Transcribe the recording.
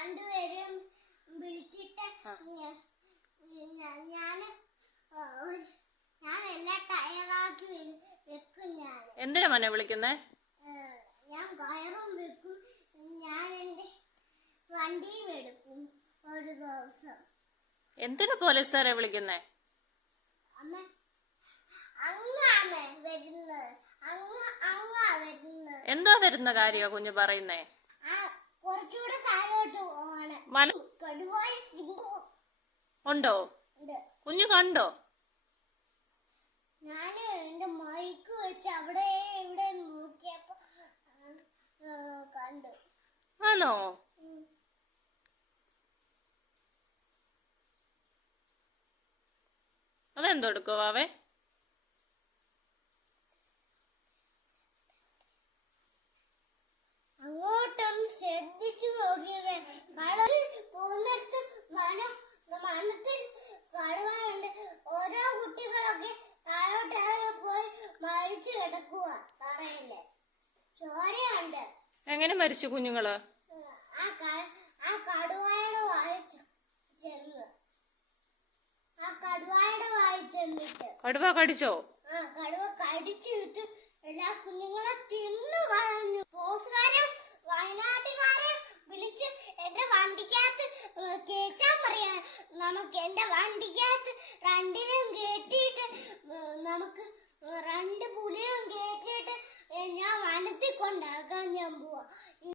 രണ്ടുപേരും വിളിച്ചിട്ട് ഞാൻ ഞാൻ എല്ലാം ടയറാക്കി വെക്കും ഞാൻ. എന്തിനാ മനെ വിളിക്കുന്നേ? ഞാൻ കയറും വെക്കും. ഞാൻ എന്റെ വണ്ടിയും എടുക്കും ഒരു ദിവസം. എന്തിനാ പോലീസുകാരെ വിളിക്കുന്നേ? അമ്മ അങ്ങാണ് വരുന്നത്. അങ്ങ അങ്ങാ വരുന്നത്. എന്തോ വരുന്ന കാര്യമാ കുഞ്ഞു പറയുന്നേ? കുറച്ചുകൂടെ സിംഹം. ഉണ്ടോ? കുഞ്ഞു കണ്ടോ? ഞാൻ എന്റെ മൈക്ക് വെച്ച് അവിടെ ഇവിടെ നോക്കിയപ്പോ കണ്ടു. ആണോ? ഉം. കടുവയുണ്ട് ഓരോ കുട്ടികളൊക്കെ താഴോട്ട് ഇറങ്ങി പോയി മരിച്ചു കിടക്കുക തറയിൽ. ചോരയുണ്ട്. എങ്ങനെ മരിച്ചു കുഞ്ഞുങ്ങൾ? ആ ആ കടുവായുടെ വായ ചെന്ന്. ആ കടുവായുടെ വായ ചെന്നിട്ട് കടുവ കടിച്ചോ? ആ കടുവ നമുക്ക് എന്റെ വണ്ടിക്കകത്ത് രണ്ടിനും കേട്ടിട്ട്